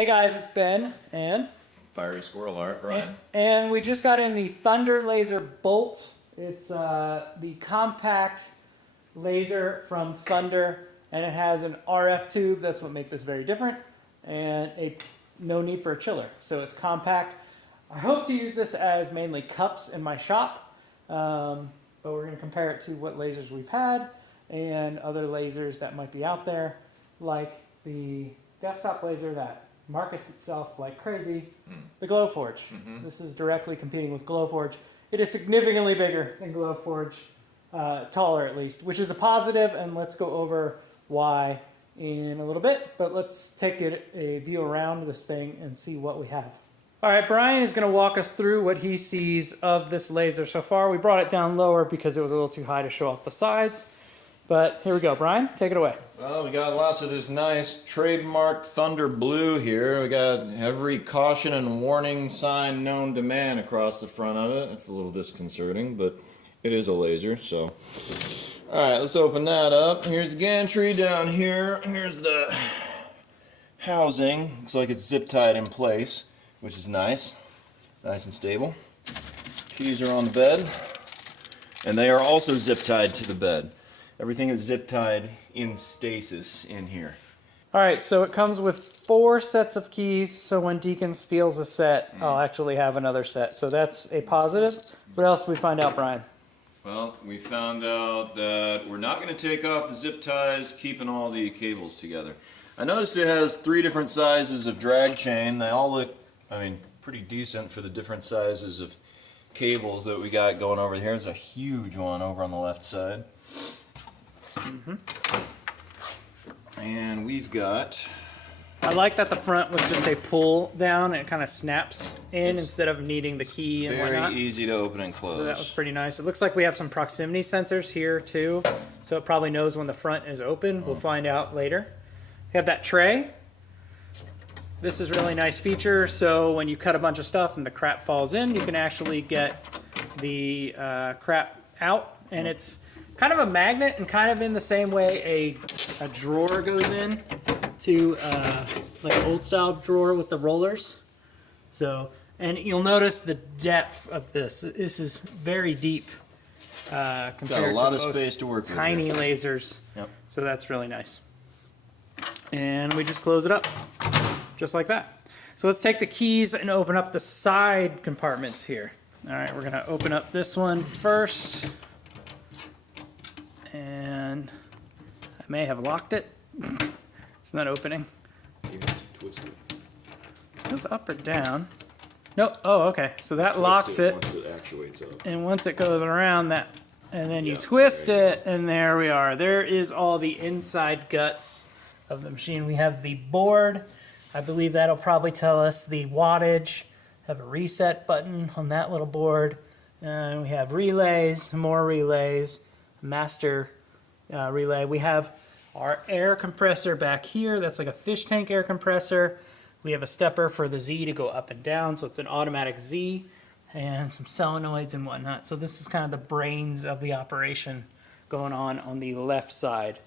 Hey guys, it's Ben and Fiery Squirrel Art, Brian. And we just got in the thunderlaser bolt. It's the compact laser from Thunder, and it has an RF tube. That's what makes this very different, and no need for a chiller. So it's compact. I hope to use this as mainly cups in my shop, but we're going to compare it to what lasers we've had and other lasers that might be out there, like the desktop laser that markets itself like crazy, the glowforge. This is directly competing with glowforge. It is significantly bigger than glowforge, taller at least, which is a positive, and let's go over why in a little bit, but let's take a view around this thing and see what we have. All right, Brian is going to walk us through what he sees of this laser so far. We brought it down lower because it was a little too high to show off the sides, but here we go. Brian, take it away. Well, we got lots of this nice trademark Thunder Blue here. We got every caution and warning sign known to man across the front of it. It's a little disconcerting, but it is a laser, so. All right, let's open that up. Here's the gantry down here. Here's the housing. Looks like it's zip tied in place, which is nice. Nice and stable. Keys are on the bed, and they are also zip tied to the bed. Everything is zip tied in stasis in here. All right, so it comes with 4 sets of keys, so when Deacon steals a set, I'll actually have another set. So that's a positive. What else did we find out, Brian? Well, we found out that we're not going to take off the zip ties, keeping all the cables together. I noticed it has 3 different sizes of drag chain. They all look, pretty decent for the different sizes of cables that we got going over here. There's a huge one over on the left side. And we've got... I like that the front was just a pull down and it kind of snaps in instead of needing the key and whatnot. Very easy to open and close. So that was pretty nice. It looks like we have some proximity sensors here too, so it probably knows when the front is open. We'll find out later. We have that tray. This is a really nice feature, so when you cut a bunch of stuff and the crap falls in, you can actually get the crap out, and it's kind of a magnet, and kind of in the same way a drawer goes in to like an old style drawer with the rollers. So, and you'll notice the depth of this. This is very deep compared got a lot to of space to work with tiny here. lasers. Yep. So that's really nice. And we just close it up, just like that. So let's take the keys and open up the side compartments here. All right, we're gonna open up this one first. And I may have locked it. It's not opening. You have to twist it. It goes up or down. Nope. Oh, okay. So that locks it. Once it actuates up. And once it goes around that, and then you twist it, and there we are. There is all the inside guts of the machine. We have the board. I believe that'll probably tell us the wattage. Have a reset button on that little board. And we have relays, more relays. Master relay. We have our air compressor back here. That's like a fish tank air compressor. We have a stepper for the Z to go up and down, so it's an automatic Z, and some solenoids and whatnot. So this is kind of the brains of the operation going on the left side.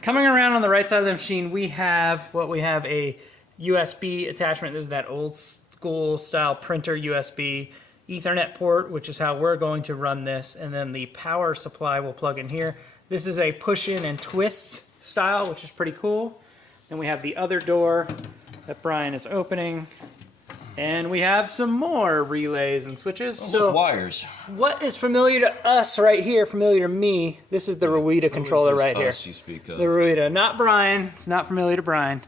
Coming around on the right side of the machine, we have a USB attachment. This is that old school style printer USB. Ethernet port, which is how we're going to run this, and then the power supply will plug in here. This is a push in and twist style, which is pretty cool. Then we have the other door that Brian is opening, and we have some more relays and switches. So wires. What is familiar to us right here, familiar to me, this is the Ruida controller right here. You speak of? The Ruida, not Brian. It's not familiar to Brian.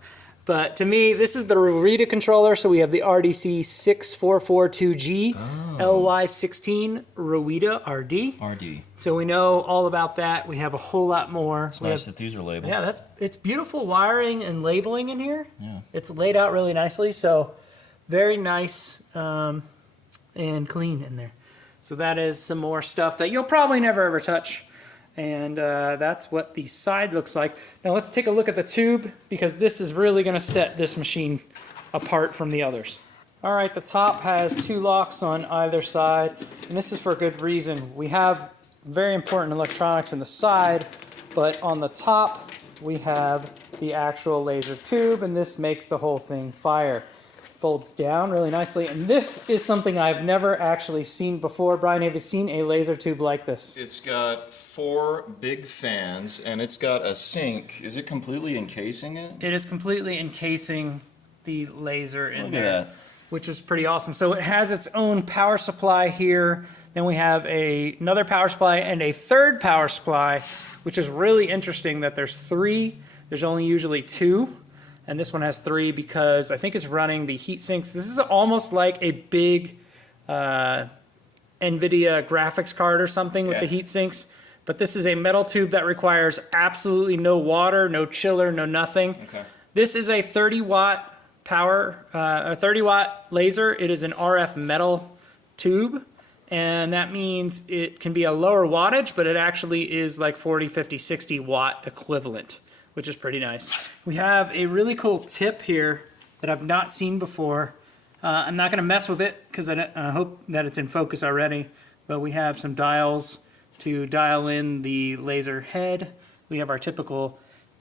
But to me, this is the Ruida controller. So we have the RDC 6442G, LY16 Ruida RD. So we know all about that. We have a whole lot more. It's nice that these are labeled. Yeah, it's beautiful wiring and labeling in here. Yeah. It's laid out really nicely. So very nice and clean in there. So that is some more stuff that you'll probably never ever touch. And that's what the side looks like. Now let's take a look at the tube, because this is really going to set this machine apart from the others. All right, the top has 2 locks on either side, and this is for a good reason. We have very important electronics in the side, but on the top we have the actual laser tube, and this makes the whole thing fire. Folds down really nicely, and this is something I've never actually seen before. Brian, have you seen a laser tube like this? It's got 4 big fans, and it's got a sink. Is it completely encasing it? It is completely encasing the laser in Look there, at that. which is pretty awesome. So it has its own power supply here. Then we have another power supply and a third power supply, which is really interesting that there's 3. There's only usually 2. And this one has 3 because I think it's running the heat sinks. This is almost like a big NVIDIA graphics card or something with the heat sinks. But this is a metal tube that requires absolutely no water, no chiller, no nothing. Okay. This is a 30-watt power, a 30-watt laser. It is an RF metal tube. And that means it can be a lower wattage, but it actually is like 40, 50, 60 watt equivalent, which is pretty nice. We have a really cool tip here that I've not seen before. I'm not going to mess with it because I hope that it's in focus already. But we have some dials to dial in the laser head. We have our typical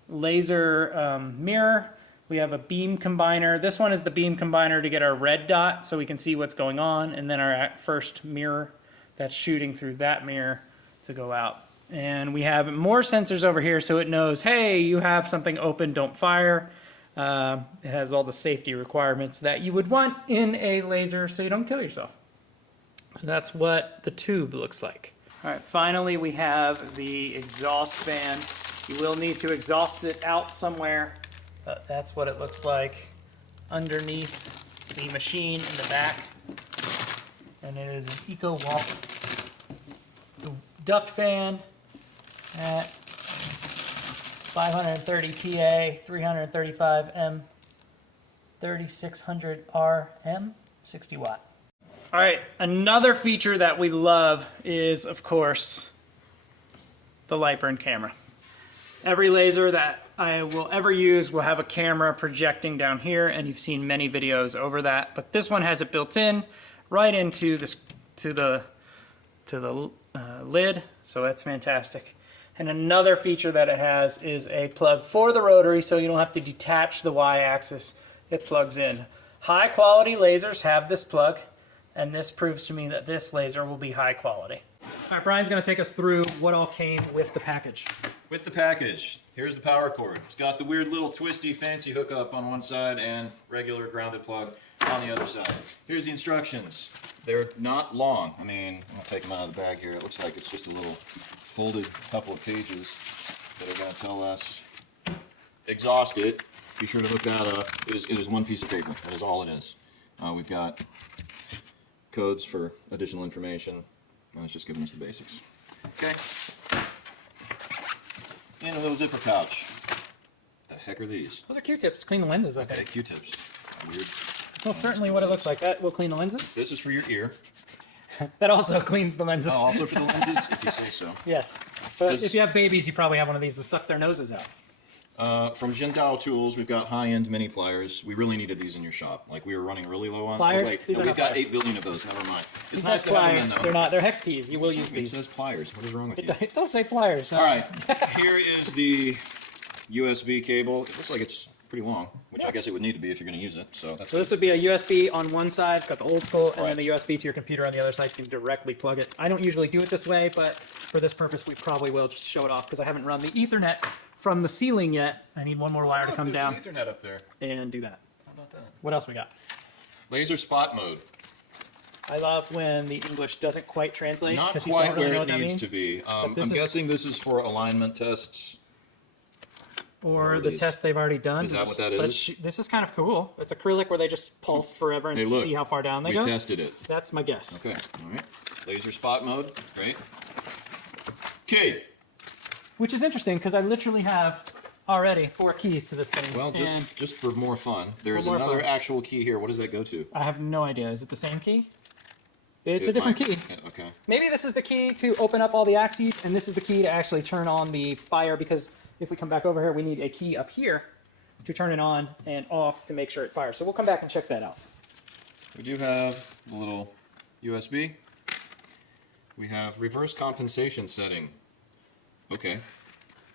laser mirror. We have a beam combiner. This one is the beam combiner to get our red dot so we can see what's going on. And then our first mirror that's shooting through that mirror to go out. And we have more sensors over here so it knows, hey, you have something open, don't fire. It has all the safety requirements that you would want in a laser so you don't kill yourself. So that's what the tube looks like. All right, finally we have the exhaust fan. You will need to exhaust it out somewhere, but that's what it looks like underneath the machine in the back. And it is an EcoWalk duct fan at 530 PA, 335 M, 3600 RM, 60 watt. All right, another feature that we love is, of course, the LightBurn camera. Every laser that I will ever use will have a camera projecting down here, and you've seen many videos over that. But this one has it built in right into this to the lid, so that's fantastic. And another feature that it has is a plug for the rotary, so you don't have to detach the Y-axis. It plugs in. High quality lasers have this plug, and this proves to me that this laser will be high quality. All right, Brian's going to take us through what all came with the package. With the package, here's the power cord. It's got the weird little twisty fancy hookup on one side and regular grounded plug on the other side. Here's the instructions. They're not long. I mean, I'll take them out of the bag here. It looks like it's just a little folded couple of pages that are going to tell us exhaust it. Be sure to look that up. It is one piece of paper. That is all it is. We've got codes for additional information. It's just giving us the basics. Okay. And a little zipper pouch. The heck are these? Those are Q-tips to clean the lenses, I Okay, think. Q-tips. Weird. Well, certainly what it looks like. That will clean the lenses. This is for your ear. That also cleans the lenses. Oh, also for the lenses, if you say so. Yes. But Does- if you have babies, you probably have one of these to suck their noses out. From Jindal Tools, we've got high-end mini pliers. We really needed these in your shop. Like, we were running really low on. Pliers? Oh, wait. These No, are we've not got pliers. 8 billion of those. Never mind. It's These nice say to have them pliers. in, though. They're not. They're hex keys. You will use It these. says pliers. What is wrong with you? It does say pliers. All right. Here is the USB cable. It looks like it's pretty long, which I guess it would need to be if you're going to use it. So that's So this would be a USB on one side, it's got the old school, and Right. then the USB to your computer on the other side. You can directly plug it. I don't usually do it this way, but for this purpose, we probably will just show it off because I haven't run the Ethernet from the ceiling yet. I need one more wire to come down There's an Ethernet up there. and do that. How about that? What else we got? Laser spot mode. I love when the English doesn't quite translate. Not 'cause you quite don't really where know it what that needs means. to be. I'm this is- guessing this is for alignment tests. Or are the these? test they've already done. Is that what that But is? this is kind of cool. It's acrylic where they just pulsed forever and Hey, look. see how far down they We go. tested it. That's my guess. Okay, all right. Laser spot mode, great. Okay, Which is interesting because I literally have already 4 keys to this thing. well, and just for more fun, there is more another fun. actual key here. What does that go to? I have no idea. Is it the same key? It's a It different might- key. yeah, okay. Maybe this is the key to open up all the axes, and this is the key to actually turn on the fire, because if we come back over here, we need a key up here to turn it on and off to make sure it fires. So we'll come back and check that out. We do have a little USB. We have reverse compensation setting. Okay.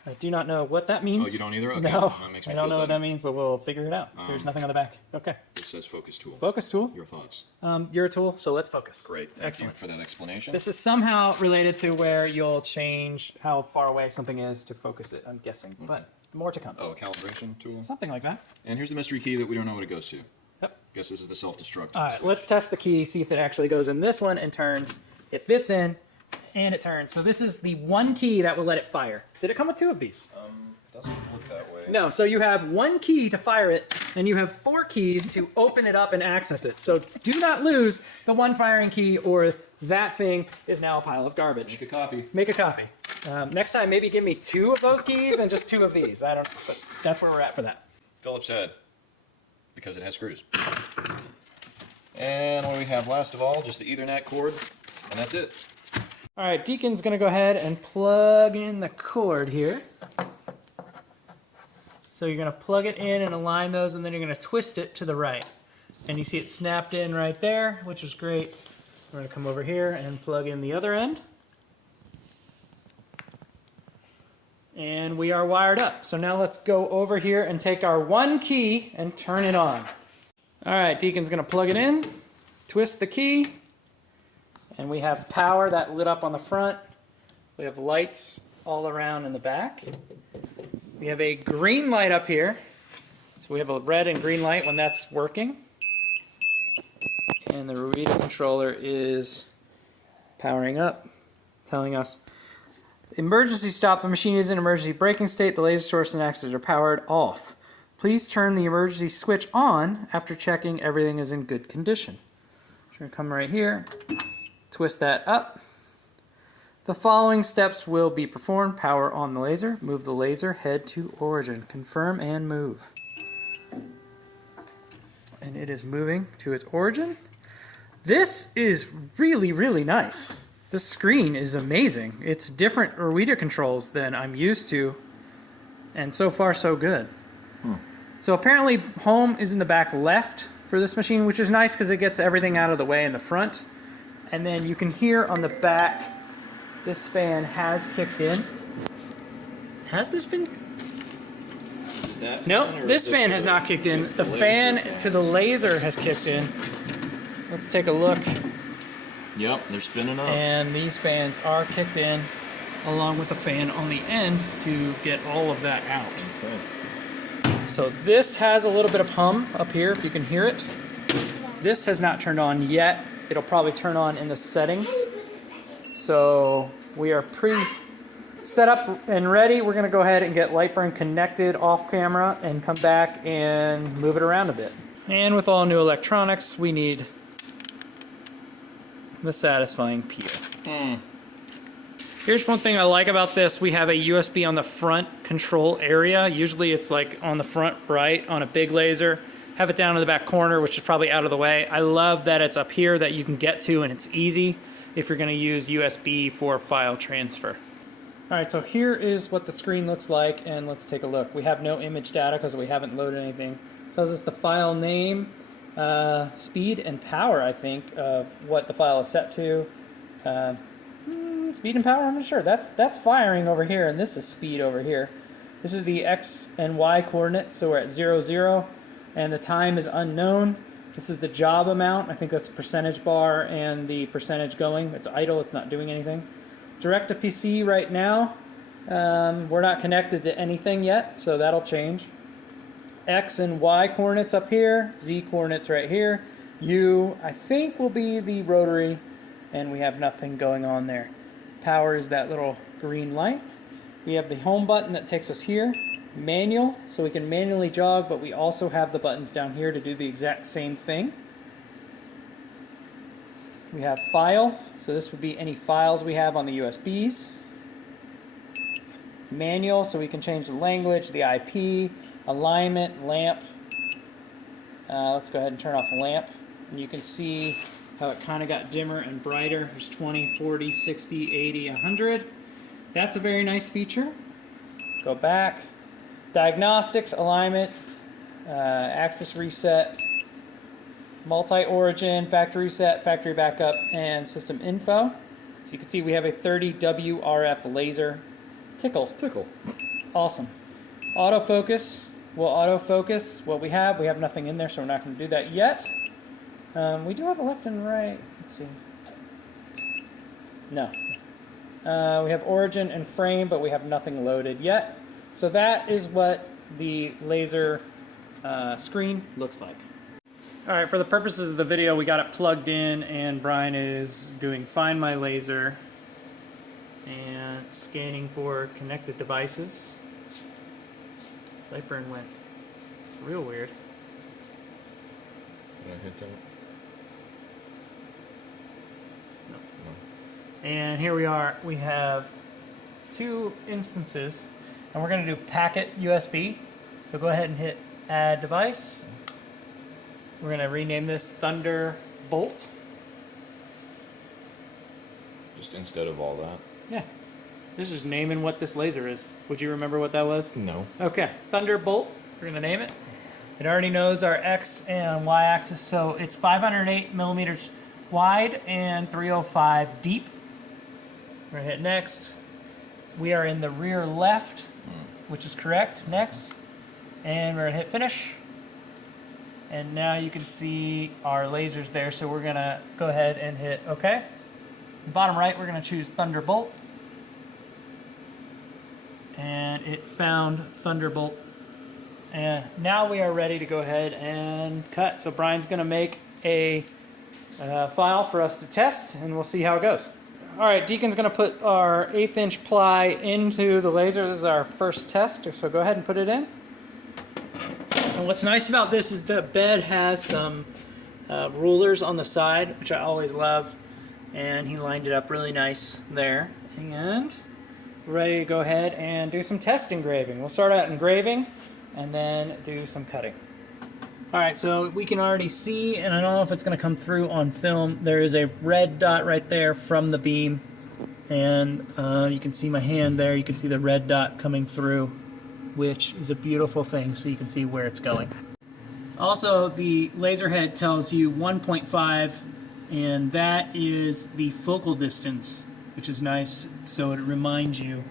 I do not know what that means. Oh, you don't either? Okay. No, That makes me I don't feel know what better. that means, but we'll figure it out. There's nothing on the back. Okay. This says focus tool. Focus tool. Your thoughts? You're a tool, so let's focus. Great. Thank Excellent. you for that explanation. This is somehow related to where you'll change how far away something is to focus it, I'm guessing. But more to come. Oh, a calibration tool. Something like that. And here's the mystery key that we don't know what it goes to. Yep. Guess this is the self-destruct. All right, switch. let's test the key, see if it actually goes in this one and turns. It fits in, and it turns. So this is the one key that will let it fire. Did it come with two of these? Doesn't look that way. No, so you have one key to fire it, and you have 4 keys to open it up and access it. So do not lose the one firing key, or that thing is now a pile of garbage. Make a copy. Make a copy. Next time, maybe give me 2 of those keys and just 2 of these. I don't know, but that's where we're at for that. Phillips head, because it has screws. And what do we have last of all? Just the Ethernet cord, and that's it. All right, Deacon's gonna go ahead and plug in the cord here. So you're gonna plug it in and align those, and then you're gonna twist it to the right. And you see it snapped in right there, which is great. We're gonna come over here and plug in the other end. And we are wired up. So now let's go over here and take our one key and turn it on. All right, Deacon's gonna plug it in, twist the key, and we have power that lit up on the front. We have lights all around in the back. We have a green light up here. So we have a red and green light when that's working. And the reader controller is powering up, telling us, emergency stop, the machine is in emergency braking state, the laser source and axes are powered off. Please turn the emergency switch on after checking everything is in good condition. So we're going to come right here, twist that up. The following steps will be performed. Power on the laser. Move the laser head to origin. Confirm and move. And it is moving to its origin. This is really, really nice. This screen is amazing. It's different reader controls than I'm used to. And so far, so good. So apparently, home is in the back left for this machine, which is nice because it gets everything out of the way in the front. And then you can hear on the back, this fan has kicked in. Has this been? No, this fan has not kicked in. The fan to the laser has kicked in. Let's take a look. Yep, they're spinning up. And these fans are kicked in along with the fan on the end to get all of that out. Okay. So this has a little bit of hum up here, if you can hear it. This has not turned on yet. It'll probably turn on in the settings. So we are pretty set up and ready. We're going to go ahead and get LightBurn connected off camera and come back and move it around a bit. And with all new electronics, we need the satisfying peel. Here's one thing I like about this. We have a USB on the front control area. Usually it's like on the front right on a big laser. Have it down in the back corner, which is probably out of the way. I love that it's up here that you can get to, and it's easy if you're going to use USB for file transfer. All right, so here is what the screen looks like, and let's take a look. We have no image data because we haven't loaded anything. It tells us the file name, speed, and power, I think, of what the file is set to. Speed and power, I'm not sure. That's firing over here, and this is speed over here. This is the X and Y coordinates, so we're at 0, 0, and the time is unknown. This is the job amount. I think that's the percentage bar and the percentage going. It's idle, it's not doing anything. Direct to PC right now. We're not connected to anything yet, so that'll change. X and Y coordinates up here, Z coordinates right here. U, I think, will be the rotary, and we have nothing going on there. Power is that little green light. We have the home button that takes us here. Manual, so we can manually jog, but we also have the buttons down here to do the exact same thing. We have file, so this would be any files we have on the USBs. Manual, so we can change the language, the IP, alignment, lamp. Let's go ahead and turn off the lamp. And you can see how it kind of got dimmer and brighter. There's 20, 40, 60, 80, 100. That's a very nice feature. Go back. Diagnostics, alignment, axis reset, multi-origin, factory reset, factory backup, and system info. So you can see we have a 30 WRF laser. Tickle. Awesome. Autofocus. We'll autofocus what we have. We have nothing in there, so we're not going to do that yet. We do have a left and right. Let's see. No. We have origin and frame, but we have nothing loaded yet. So that is what the laser screen looks like. All right, for the purposes of the video, we got it plugged in, and Brian is doing Find My Laser and scanning for connected devices. LightBurn went real weird. Can I hit that? No. And here we are. We have 2 instances, and we're going to do packet USB. So go ahead and hit Add Device. We're going to rename this Thunderbolt. Just instead of all that? Yeah. This is naming what this laser is. Would you remember what that was? No. Okay, Thunderbolt. We're going to name it. It already knows our X and Y axis, so it's 508 millimeters wide and 305 deep. We're going to hit Next. We are in the rear left, which is correct. Next. And we're going to hit Finish. And now you can see our lasers there, so we're going to go ahead and hit OK. The bottom right, we're going to choose Thunderbolt. And it found Thunderbolt. And now we are ready to go ahead and cut. So Brian's going to make a file for us to test, and we'll see how it goes. All right, Deacon's going to put our 1/8 inch ply into the laser. This is our first test, so go ahead and put it in. And what's nice about this is the bed has some rulers on the side, which I always love. And he lined it up really nice there. And we're ready to go ahead and do some test engraving. We'll start out engraving and then do some cutting. All right, so we can already see, and I don't know if it's going to come through on film, there is a red dot right there from the beam. And you can see my hand there. You can see the red dot coming through, which is a beautiful thing, so you can see where it's going. Also, the laser head tells you 1.5, and that is the focal distance, which is nice, so it reminds you.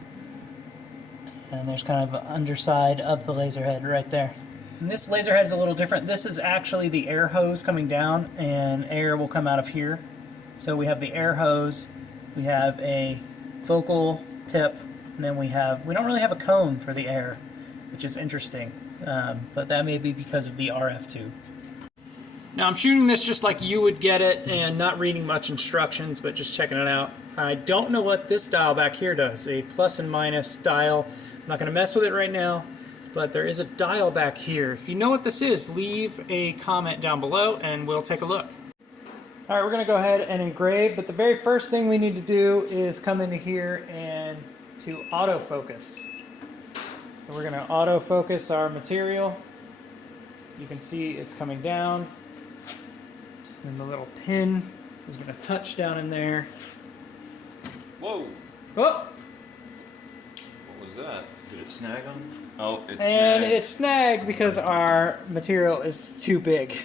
And there's kind of an underside of the laser head right there. And this laser head is a little different. This is actually the air hose coming down, and air will come out of here. So we have the air hose, we have a focal tip, and then we don't really have a cone for the air, which is interesting, but that may be because of the RF tube. Now I'm shooting this just like you would get it and not reading much instructions, but just checking it out. I don't know what this dial back here does, a plus and minus dial. I'm not going to mess with it right now, but there is a dial back here. If you know what this is, leave a comment down below and we'll take a look. All right, we're going to go ahead and engrave, but the very first thing we need to do is come into here and to autofocus. So we're going to autofocus our material. You can see it's coming down. And the little pin is going to touch down in there. Whoa! Oh! What was that? Did it snag on? Oh, it snagged. And it snagged because our material is too big.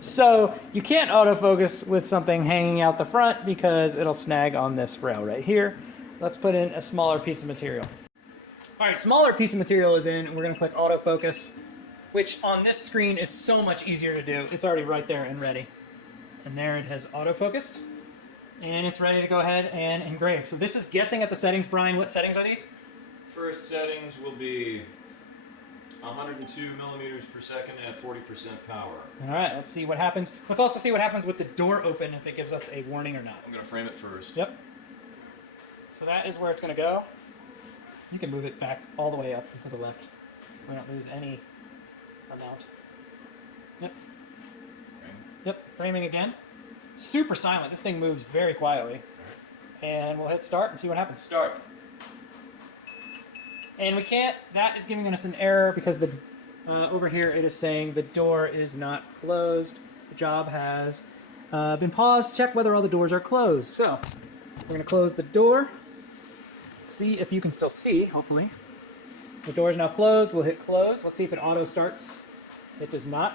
So you can't autofocus with something hanging out the front because it'll snag on this rail right here. Let's put in a smaller piece of material. All right, smaller piece of material is in. We're going to click autofocus, which on this screen is so much easier to do. It's already right there and ready. And there it has autofocused. And it's ready to go ahead and engrave. So this is guessing at the settings. Brian, what settings are these? First settings will be 102 millimeters per second at 40% power. All right, let's see what happens. Let's also see what happens with the door open, if it gives us a warning or not. I'm going to frame it first. Yep. So that is where it's going to go. You can move it back all the way up and to the left. We don't lose any amount. Yep. Frame. Yep, framing again. Super silent. This thing moves very quietly. And we'll hit start and see what happens. Start. And we can't, that is giving us an error because the over here it is saying the door is not closed. The job has been paused. Check whether all the doors are closed. So we're going to close the door. See if you can still see, hopefully. The door is now closed. We'll hit close. Let's see if it auto starts. It does not.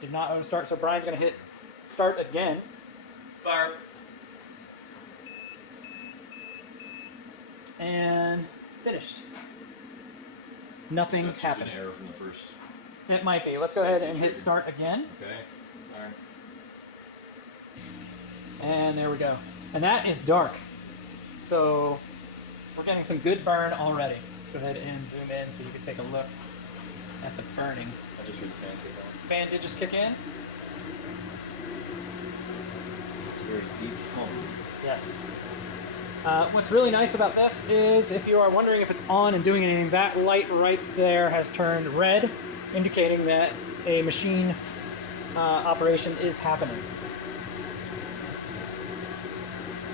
Did not auto start. So Brian's going to hit start again. Fire. And finished. nothing That's happened. just an error from the first. It might be. Let's go ahead and hit start again. Okay. All right. And there we go. And that is dark. So we're getting some good burn already. Let's go ahead and zoom in so you can take a look at the burning. I just heard the fan kick on. Fan did just kick in? It's very deep hum. Yes. What's really nice about this is if you are wondering if it's on and doing anything, that light right there has turned red, indicating that a machine operation is happening.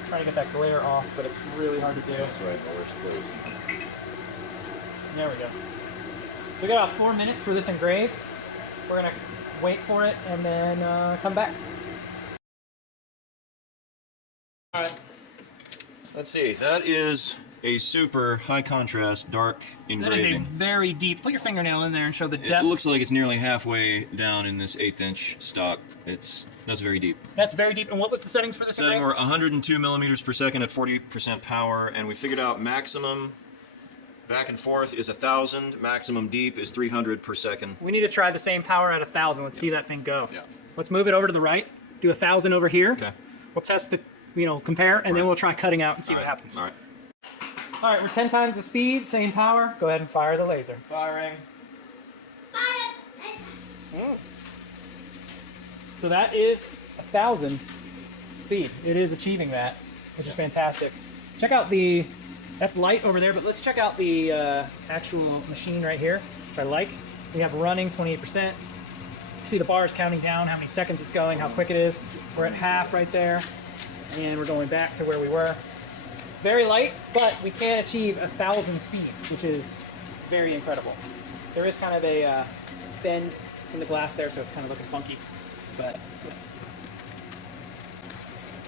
Trying to get that glare off, but it's really hard to do. That's right, the worst place. There we go. We got about 4 minutes for this engrave. We're gonna wait for it and then come back. All right. Let's see. That is a super high contrast dark That is a engraving. very deep. Put your fingernail in there and show the It depth. looks like it's nearly halfway down in this 1/8" stock. That's very deep. That's very deep. And what was the settings for this Setting engrave? we're 102 millimeters per second at 40% power, and we figured out maximum back and forth is 1,000. Maximum deep is 300 per second. We need to try the same power at 1,000. Let's see that thing go. Yeah. Let's move it over to the right. Do 1,000 over here. Okay. We'll test the, compare, and then Right. we'll try cutting out and see All what right. happens. All right. All right, we're 10 times the speed, same power. Go ahead and fire the laser. Firing. So that is 1,000 speed. It is achieving that, which is fantastic. Check out that's light over there, but let's check out the actual machine right here, which I like. We have running 28%. You see the bars counting down how many seconds it's going, how quick it is. We're at half right there, and we're going back to where we were. Very light, but we can achieve 1,000 speeds, which is very incredible. There is kind of a bend in the glass there, so it's kind of looking funky. But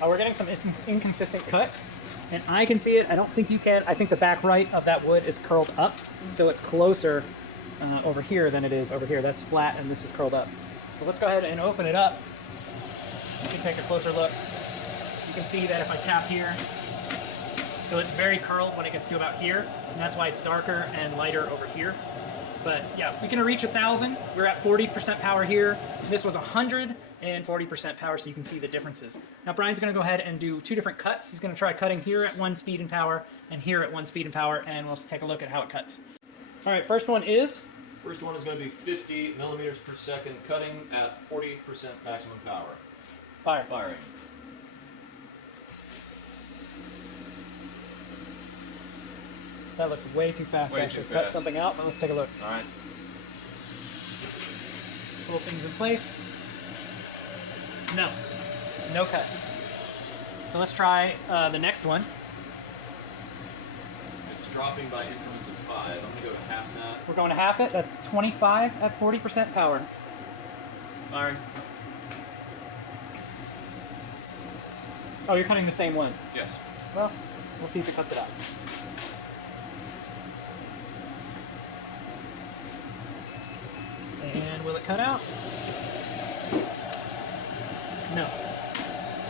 we're getting some inconsistent cut, and I can see it. I don't think you can. I think the back right of that wood is curled up, so it's closer over here than it is over here. That's flat, and this is curled up. So let's go ahead and open it up. You can take a closer look. You can see that if I tap here, so it's very curled when it gets to about here, and that's why it's darker and lighter over here. But yeah, we can reach 1,000. We're at 40% power here. This was 140% power, so you can see the differences. Now Brian's gonna go ahead and do 2 different cuts. He's gonna try cutting here at 1 speed and power, and here at 1 speed and power, and we'll take a look at how it cuts. All right, first one is? First one is going to be 50 millimeters per second, cutting at 40% maximum power. Fire. Firing. That looks way too fast Way to actually too cut fast. something out, but let's take a look. All right. Pull things in place. No. No cut. So let's try the next one. It's dropping by increments of 5. I'm going to go to half that. We're going to half it. That's 25 at 40% power. Firing. Oh, you're cutting the same one. Yes. Well, we'll see if it cuts it out. And will it cut out? No.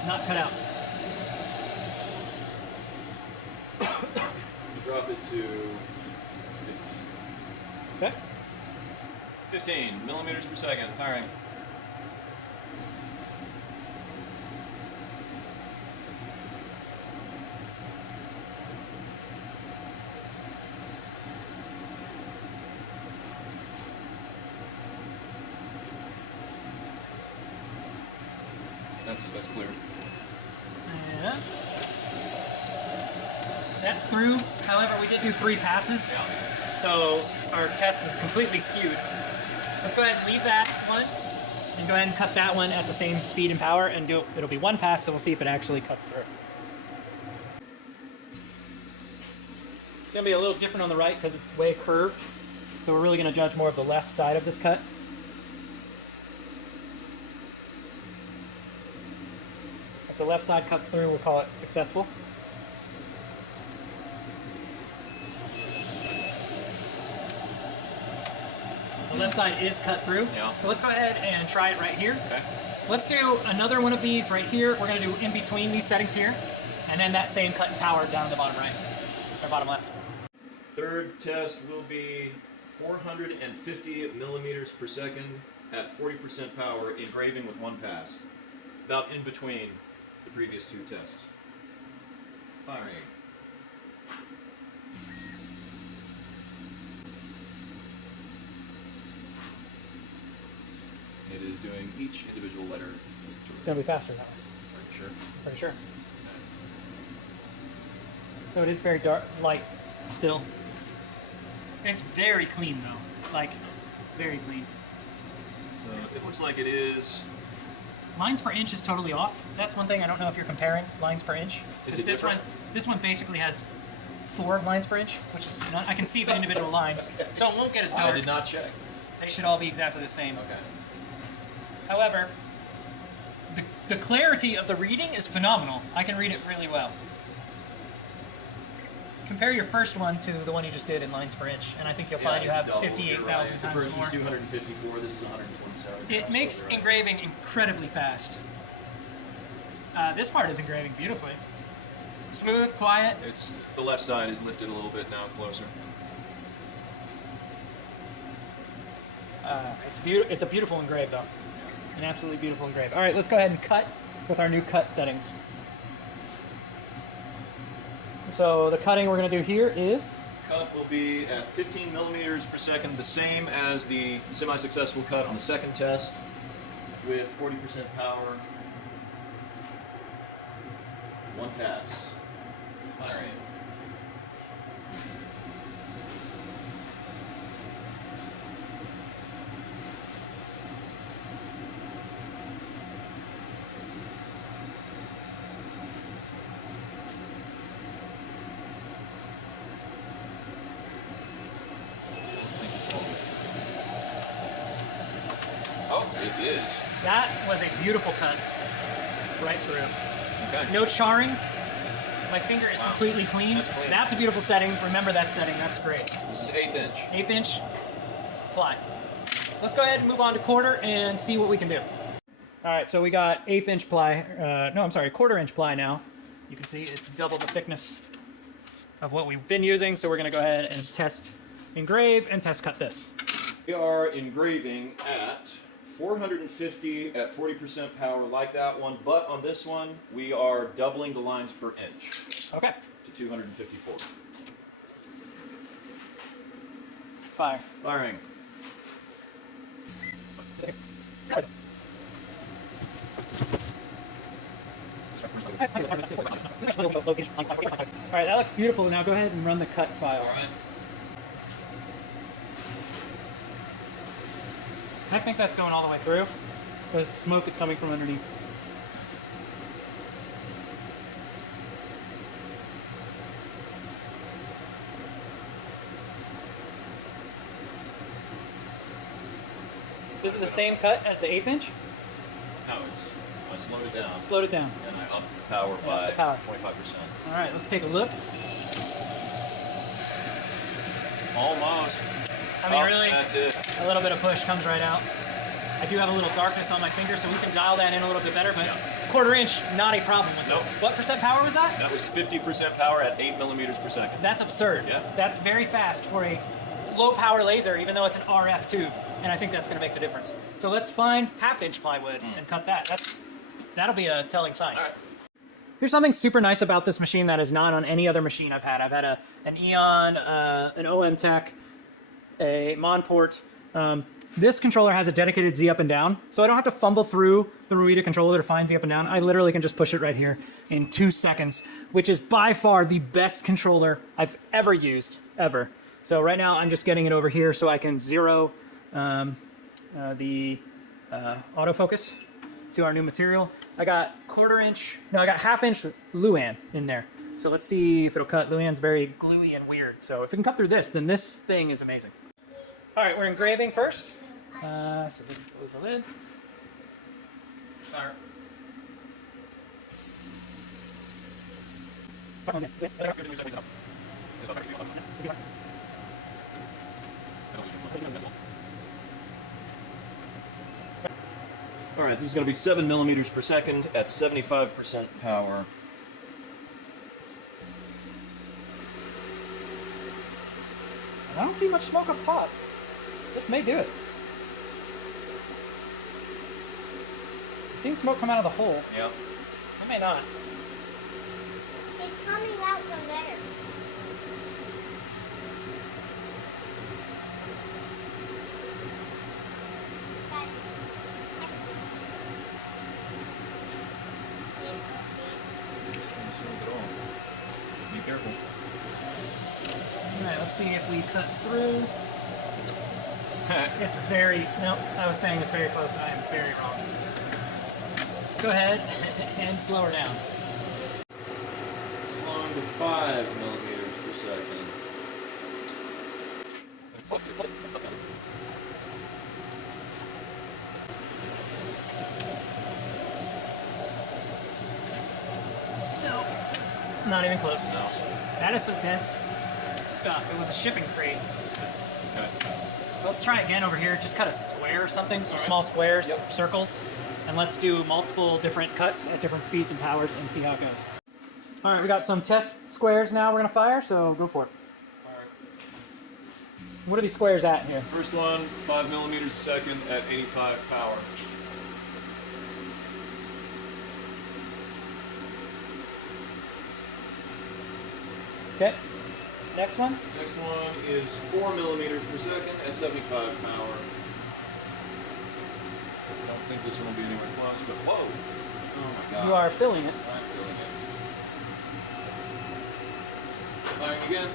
Not cut out. You drop it to 15. Okay. 15 millimeters per second. Firing. That's clear. Yeah. That's through. However, we did do 3 passes, Yeah. so our test is completely skewed. Let's go ahead and leave that one, and go ahead and cut that one at the same speed and power, and do it. It'll be 1 pass, so we'll see if it actually cuts through. It's gonna be a little different on the right because it's way curved, so we're really gonna judge more of the left side of this cut. If the left side cuts through, we'll call it successful. The left side is cut through. Yeah. So let's go ahead and try it right here. Okay. Let's do another one of these right here. We're going to do in between these settings here, and then that same cut and power down at the bottom right, or bottom left. Third test will be 450 millimeters per second at 40% power, engraving with one pass. About in between the previous two tests. Firing. It is doing each individual letter. It's going to be faster now. Pretty sure. Pretty sure. So it is very dark, light still. It's very clean though. Like, very clean. So it looks like it is. Lines per inch is totally off. That's one thing I don't know if you're comparing lines per inch. Is it this different? This one basically has 4 lines per inch, which is not, I can see the individual lines, so it won't get as dark. I did not check. They should all be exactly the same. Okay. However, the clarity of the reading is phenomenal. I can read it really well. Compare your first one to the one you just did in lines per inch, and I think you'll find you have 58,000 times The first more. was 254, this is 127. It makes engraving incredibly fast. This part is engraving beautifully. Smooth, quiet. It's the left side is lifted a little bit now, closer. It's a beautiful engrave, though. An absolutely beautiful engrave. All right, let's go ahead and cut with our new cut settings. So the cutting we're going to do here is... Cut will be at 15 millimeters per second, the same as the semi-successful cut on the second test, with 40% power. One pass. Firing. Oh, it is. That was a beautiful cut. Right through. Okay. No charring. My finger is completely clean. That's clean. That's a beautiful setting. Remember that setting. That's great. This is 1/8 inch. 1/8 inch ply. Let's go ahead and move on to quarter and see what we can do. All right, so we got 1/8 inch ply. No, I'm sorry, 1/4 inch ply now. You can see it's double the thickness of what we've been using. So we're going to go ahead and test engrave and test cut this. We are engraving at 450 at 40% power like that one, but on this one we are doubling the lines per inch Okay. to 254. Fire. Firing. All right, that looks beautiful. Now go ahead and run the cut file. All right. I think that's going all the way through. The smoke is coming from underneath. This is the same cut as the 1/8 inch? No, I slowed it down Slowed it down. and I upped the power by the power. 25%. All right, let's take a look. Almost. I mean, really, That's it. a little bit of push comes right out. I do have a little darkness on my finger, so we can dial that in a little bit better, but 1/4 inch, not a problem with this. What percent power was that? That was 50% power at 8 millimeters per second. That's absurd. Yeah. That's very fast for a low power laser, even though it's an RF tube, and I think that's going to make the difference. So let's find 1/2 inch plywood and cut that. That'll be a telling sign. All right. Here's something super nice about this machine that is not on any other machine I've had. I've had an Eon, an OM Tech, a Monport. This controller has a dedicated Z up and down, so I don't have to fumble through the Ruida controller to find Z up and down. I literally can just push it right here in 2 seconds, which is by far the best controller I've ever used, ever. So right now I'm just getting it over here so I can zero the autofocus to our new material. I got 1/4 inch, no, I got 1/2 inch Luan in there. So let's see if it'll cut. Luan's very gluey and weird. So if it can cut through this, then this thing is amazing. All right, we're engraving first. So let's close the lid. Fire. All right, this is going to be 7 millimeters per second at 75% power. I don't see much smoke up top. This may do it. Seeing smoke come out of the hole. Yep. It may not. It's coming out from there. Be careful. Alright, let's see if we cut through. It's very, no, I was saying it's very close and I am very wrong. Go ahead and slow her down. Slowing to 5 millimeters per second. No. Not even close. No. That is some dense stuff. It was a shipping crate. Okay. Let's try again over here. Just cut a square or something, some Alright. small squares, Yep. circles, and let's do multiple different cuts at different speeds and powers and see how it goes. All right, we got some test squares now we're gonna fire, so go for it. What are these squares at here? First one, 5 millimeters a second at 85 power. Okay. Next one. Next one is 4 millimeters per second at 75 power. Don't think this one will be anywhere close, but whoa! Oh my god. You are filling it. I'm feeling it. Firing again.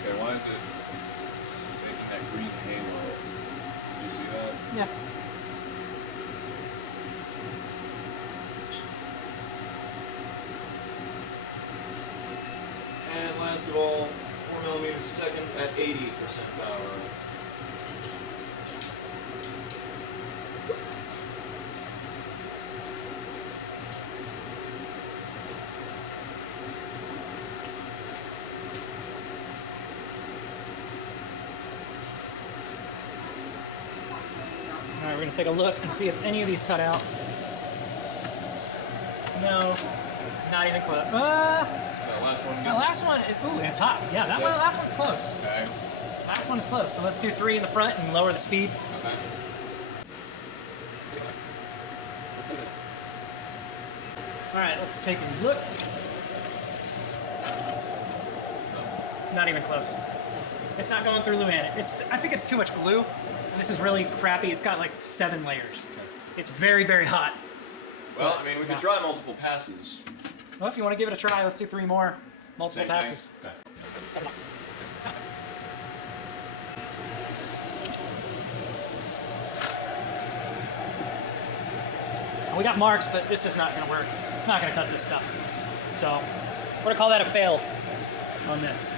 Okay, why is it making that green halo? Did you see that? Yeah. And last of all, 4 millimeters a second at 80% power. All right, we're gonna take a look and see if any of these cut out. No, not even close. That last one. The last one, ooh, it's hot. Yeah, that one, last one's close. Okay. Last one is close. So let's do 3 in the front and lower the speed. Okay. All right, let's take a look. Not even close. It's not going through Luan. I think it's too much glue. This is really crappy. It's got like 7 layers. It's very, very hot. Well, I mean, we could try multiple passes. Well, if you want to give it a try, let's do 3 more multiple Same passes. thing. Okay. We got marks, but this is not going to work. It's not going to cut this stuff. So we're going to call that a fail on this.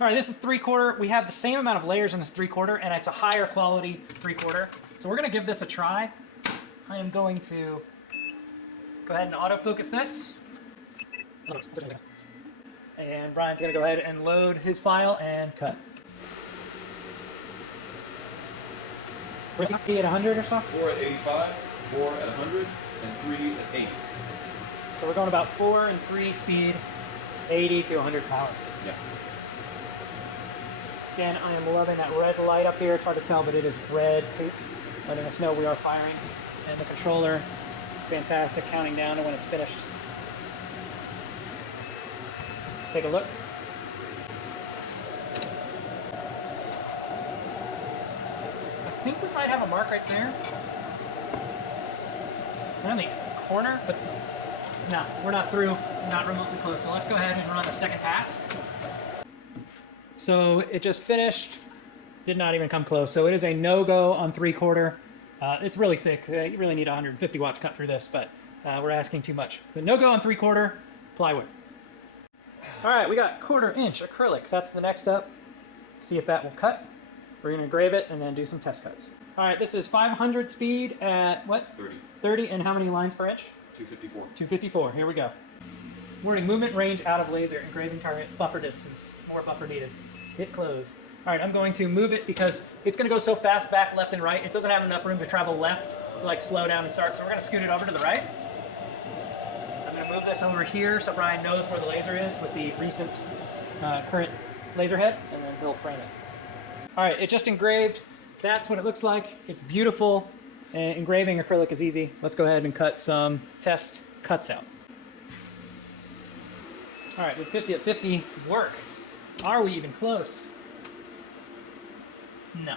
All right, this is 3/4. We have the same amount of layers in this 3/4, and it's a higher quality 3/4. So we're going to give this a try. I am going to go ahead and autofocus this. And Brian's going to go ahead and load his file and cut. We're going to be at 100 or so? 4 at 85, 4 at 100, and 3 at 80. So we're going about 4 and 3 speed, 80 to 100 power. Yeah. Again, I am loving that red light up here. It's hard to tell, but it is red poop, letting us know we are firing. And the controller, fantastic, counting down to when it's finished. Let's take a look. I think we might have a mark right there. We're in the corner, but no, we're not through, not remotely close. So let's go ahead and run the second pass. So it just finished, did not even come close. So it is a no-go on 3/4. It's really thick. You really need a 150 watt to cut through this, but we're asking too much. But no-go on 3/4 plywood. All right, we got 1/4 inch acrylic. That's the next up. See if that will cut. We're gonna engrave it and then do some test cuts. All right, this is 500 speed at what? 30. 30, and how many lines per inch? 254. 254, here we go. Warning, movement range out of laser, engraving target, buffer distance, more buffer needed. Hit close. All right, I'm going to move it because it's gonna go so fast back left and right, it doesn't have enough room to travel left to like slow down and start, so we're gonna scoot it over to the right. I'm gonna move this over here so Brian knows where the laser is with the recent current laser head, and then he'll frame it. All right, it just engraved. That's what it looks like. It's beautiful. And engraving acrylic is easy. Let's go ahead and cut some test cuts out. All right, did 50 at 50 work? Are we even close? No.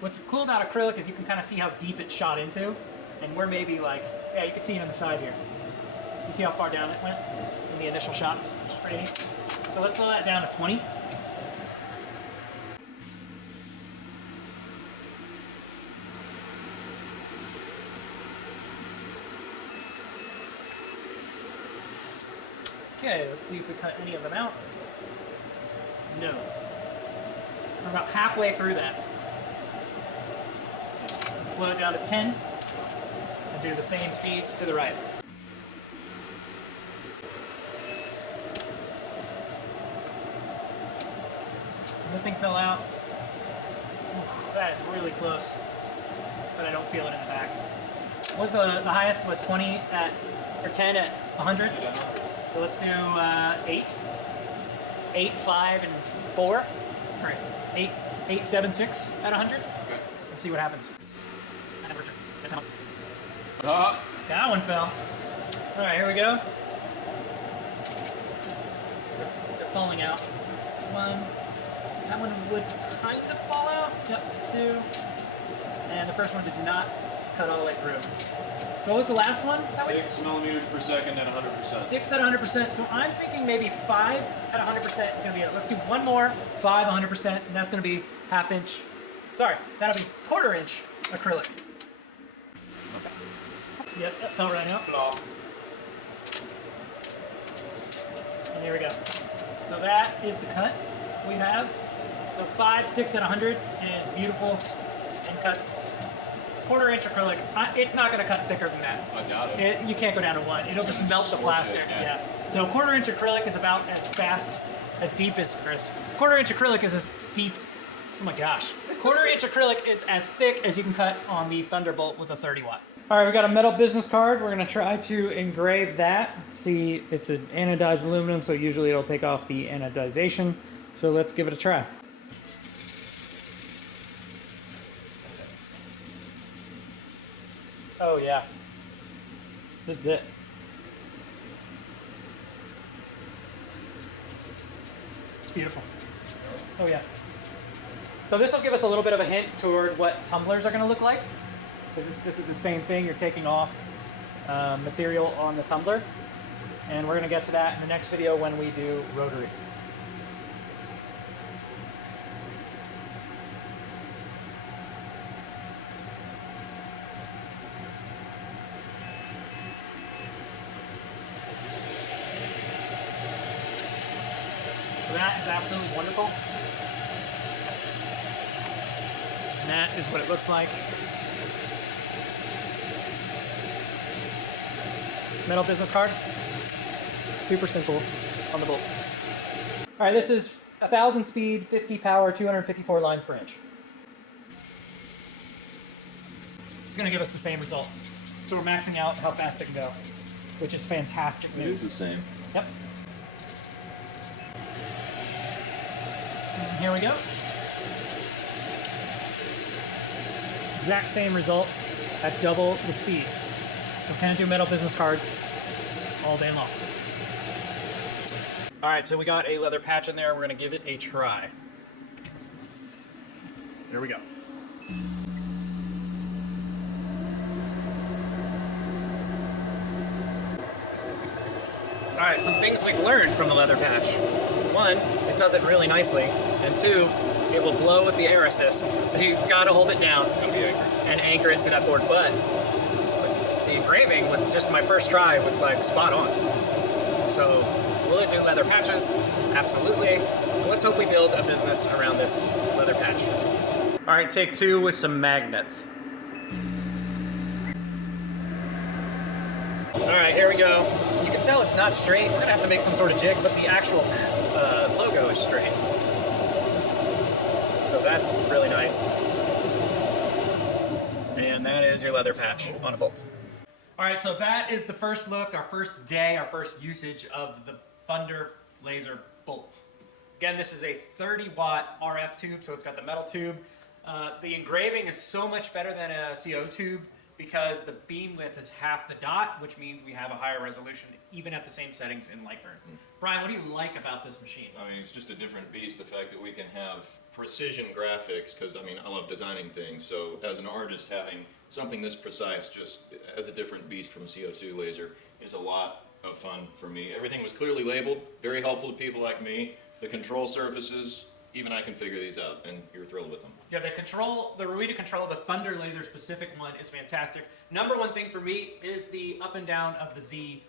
What's cool about acrylic is you can kind of see how deep it shot into, and we're maybe like, yeah, you can see it on the side here. You see how far down it went in the initial shots, which is pretty neat. So let's slow that down to 20. Okay, let's see if we cut any of them out. No. We're about halfway through that. Let's slow it down to 10 and do the same speeds to the right. Nothing fell out. Oof, that is really close, but I don't feel it in the back. What was the highest was 20 at, or 10 at 100? So let's do 8, 5, and 4. All right, 8, 7, 6 at 100. Okay. Let's see what happens. That one fell. All right, here we go. They're falling out. One. That one would kind of fall out. Yep, 2. And the first one did not cut all the way through. So what was the last one? 6 millimeters per second at 100%. 6 at 100%. So I'm thinking maybe 5 at 100% is going to be it. Let's do one more. 5 100%, and that's going to be ½ inch. Sorry, that'll be ½ inch acrylic. Okay. Yep, that fell right out. And here we go. So that is the cut we have. So 5, 6 at 100 is beautiful and cuts ½ inch acrylic. It's not going to cut thicker than that. I doubt it. You can't go down to 1. It'll just melt the plastic. Yeah. So ½ inch acrylic is about as fast, as deep as, or as, ½ inch acrylic is as deep. Oh my gosh. ½ inch acrylic is as thick as you can cut on the Thunderbolt with a 30 watt. All right, we got a metal business card. We're going to try to engrave that. See, it's an anodized aluminum, so usually it'll take off the anodization. So let's give it a try. Oh yeah, this is it. It's beautiful. Oh yeah. So this will give us a little bit of a hint toward what tumblers are going to look like. This is the same thing. You're taking off material on the tumbler, and we're going to get to that in the next video when we do rotary. That is absolutely wonderful. And that is what it looks like. Metal business card. Super simple on the bolt. All right, this is 1,000 speed, 50 power, 254 lines per inch. It's going to give us the same results. So we're maxing out how fast it can go, which is fantastic news. It is the same. Yep. And here we go. Exact same results at double the speed. So can do metal business cards all day long. All right, so we got a leather patch in there. We're going to give it a try. Here we go. All right, some things we've learned from the leather patch. 1, it does it really nicely, and 2, it will blow with the air assist, so you've got to hold it down and anchor it to that board. But the engraving with just my first try was like spot on. So will it do leather patches? Absolutely. Let's hope we build a business around this leather patch. All right, take 2 with some magnets. All right, here we go. You can tell it's not straight. We're gonna have to make some sort of jig, but the actual logo is straight. So that's really nice. And that is your leather patch on a bolt. All right, so that is the first look, our first day, our first usage of the thunderlaser bolt. Again, this is a 30-watt RF tube, so it's got the metal tube. The engraving is so much better than a CO tube because the beam width is half the dot, which means we have a higher resolution even at the same settings in LightBurn. Brian, what do you like about this machine? I mean, it's just a different beast, the fact that we can have precision graphics, because, I mean, I love designing things, so as an artist, having something this precise just as a different beast from CO2 laser is a lot of fun for me. Everything was clearly labeled, very helpful to people like me. The control surfaces, even I can figure these out, and you're thrilled with them. Yeah, the Rotary control, the thunderlaser specific one is fantastic. Number one thing for me is the up and down of the Z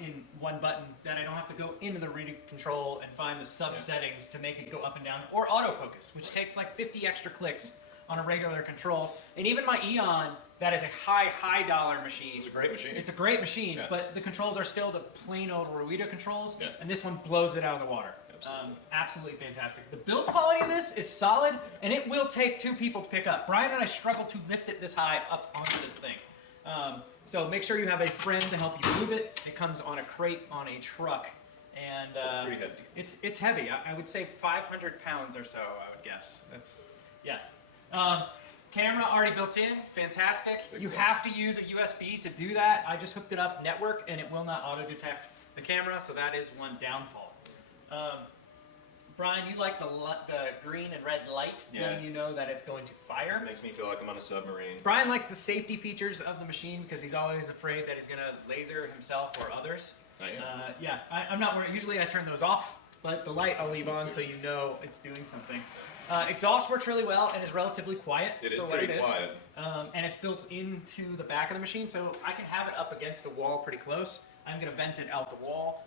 in one button, that I don't have to go into the Rotary control and find the sub settings to make it go up and down, or autofocus, which takes like 50 extra clicks on a regular control. And even my Eon, that is a high dollar machine. It's a great machine. It's a great machine, Yeah. but the controls are still the plain old Rotary controls, Yeah. and this one blows it out of the water. Absolutely. Absolutely fantastic. The build quality of this is solid, and it will take 2 people to pick up. Brian and I struggled to lift it this high up onto this thing. So make sure you have a friend to help you move it. It comes on a crate on a truck, and It's pretty hefty. It's heavy. I would say 500 pounds or so, I would guess. Yes. Camera already built in, fantastic. You have to use a USB to do that. I just hooked it up network, and it will not auto detect the camera, so that is one downfall. Brian, you like the green and red light, letting you know that it's going to fire. It makes me feel like I'm on a submarine. Brian likes the safety features of the machine because he's always afraid that he's going to laser himself or others. I'm not worried. Usually I turn those off, but the light I'll leave on so you know it's doing something. Exhaust works really well and is relatively quiet It is for what pretty it is. quiet. And it's built into the back of the machine, so I can have it up against the wall pretty close. I'm going to vent it out the wall.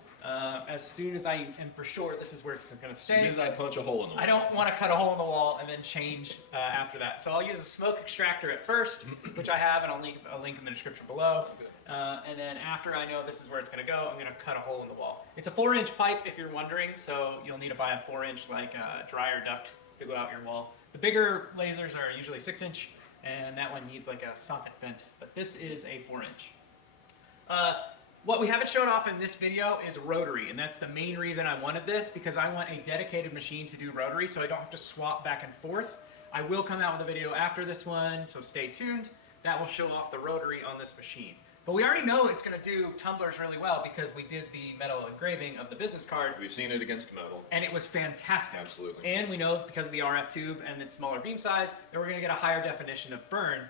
As soon as I am for sure this is where it's going to As soon stay. as I punch a hole in the wall. I don't want to cut a hole in the wall and then change after that. So I'll use a smoke extractor at first, which I have, and I'll leave a link in the description below. And then after I know this is where it's going to go, I'm going to cut a hole in the wall. It's a 4-inch pipe, if you're wondering, so you'll need to buy a 4-inch dryer duct to go out your wall. The bigger lasers are usually 6-inch, and that one needs like a soffit vent, but this is a 4-inch. What we haven't shown off in this video is rotary, and that's the main reason I wanted this, because I want a dedicated machine to do rotary so I don't have to swap back and forth. I will come out with a video after this one, so stay tuned. That will show off the rotary on this machine. But we already know it's going to do tumblers really well because we did the metal engraving of the business card. We've seen it against metal. And it was fantastic. Absolutely. And we know because of the RF tube and its smaller beam size that we're going to get a higher definition of burn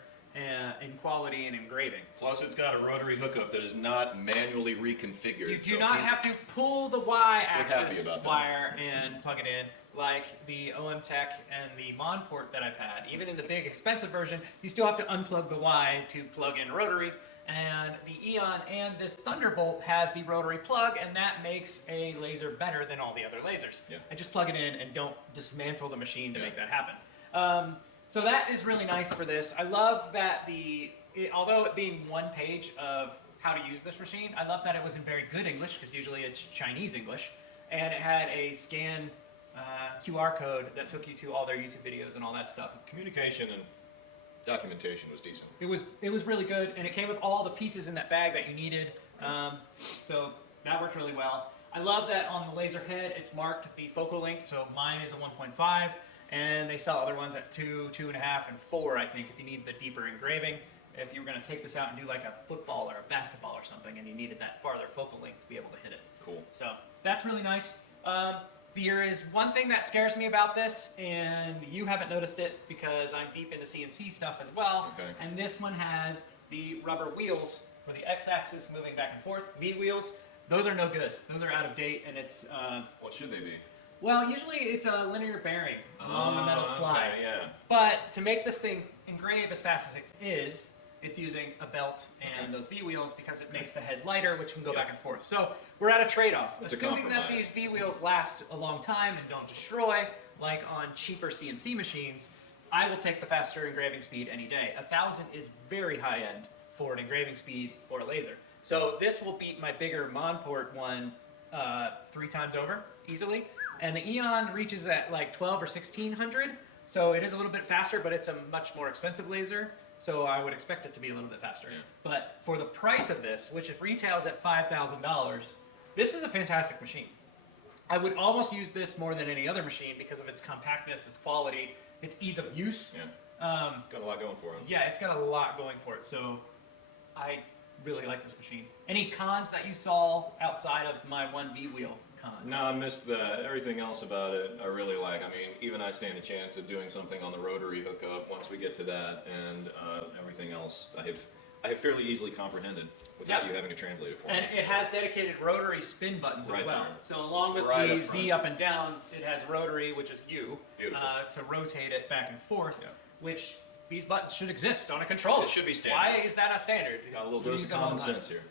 in quality and engraving. Plus, it's got a rotary hookup that is not manually reconfigured. You do not have to pull the Y-axis about that. wire and plug it in like the OM Tech and the Mon port that I've had. Even in the big expensive version, you still have to unplug the Y to plug in rotary. And the Eon and this Thunderbolt has the rotary plug, and that makes a laser better than all the other lasers. Yeah. I just plug it in and don't dismantle the machine to make that happen. So that is really nice for this. I love that although it being one page of how to use this machine, I love that it was in very good English, because usually it's Chinese English, and it had a scan QR code that took you to all their YouTube videos and all that stuff. Communication and documentation was decent. It was really good, and it came with all the pieces in that bag that you needed, so that worked really well. I love that on the laser head it's marked the focal length, so mine is a 1.5, and they sell other ones at 2, 2.5, and 4, I think, if you need the deeper engraving. If you were going to take this out and do like a football or a basketball or something, and you needed that farther focal length to be able to hit it. Cool. So that's really nice. There is one thing that scares me about this, and you haven't noticed it because I'm deep into CNC stuff as well. Okay. And this one has the rubber wheels for the X-axis moving back and forth, V wheels. Those are no good. Those are out of date, and it's What should they be? well, usually it's a linear bearing along the metal slide. Okay, yeah. But to make this thing engrave as fast as it is, it's using a belt and those V wheels because it makes the head lighter, which can go back and forth. So we're at a trade-off. It's a Assuming that compromise. these V wheels last a long time and don't destroy, like on cheaper CNC machines, I will take the faster engraving speed any day. 1,000 is very high-end for an engraving speed for a laser. So this will beat my bigger Monport one 3 times over easily. And the Eon reaches at like 12 or 1600. So it is a little bit faster, but it's a much more expensive laser. So I would expect it to be a little bit faster. Yeah. But for the price of this, which it retails at $5,000, this is a fantastic machine. I would almost use this more than any other machine because of its compactness, its quality, its ease of use. Yeah. Got a lot going for it. Yeah, it's got a lot going for it. So I really like this machine. Any cons that you saw outside of my 1V wheel con? No, I missed that. Everything else about it, I really like. I mean, even I stand a chance of doing something on the rotary hookup once we get to that, and everything else I have fairly easily comprehended without you having to translate it for And me. it has dedicated rotary spin buttons as Right well. there. So along It's with right the up Z front. up and down, it has rotary, which is U, Beautiful. to rotate it back and forth, Yeah. which these buttons should exist on a controller. It should be standard. Why is that a standard? Got a little We dose use of them all common the time. sense here.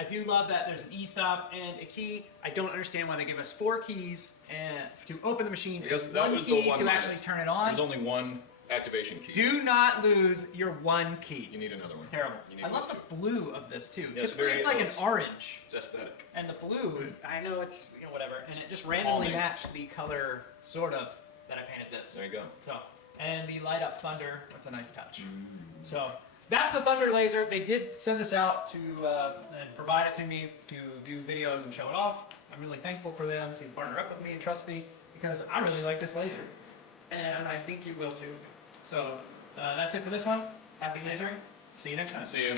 I do love that there's an e-stop and a key. I don't understand why they give us 4 keys and to open the machine I guess and that one was key the one to minus. actually turn it on. There's only one activation key. Do not lose your 1 key. You need another one. Terrible. You need I love those the two. blue of this too. Yeah, it's Typically very it's like an close. orange. It's aesthetic. And the blue, I know it's, you know, whatever, and it just randomly calming. matched the color, sort of, that I painted this. There you go. So, and the light up thunder, that's a nice touch. So, that's the thunder laser. They did send this out to, and provide it to me to do videos and show it off. I'm really thankful for them to partner up with me and trust me, because I really like this laser. And I think you will too. So, that's it for this one. Happy lasering. See you next time. See you.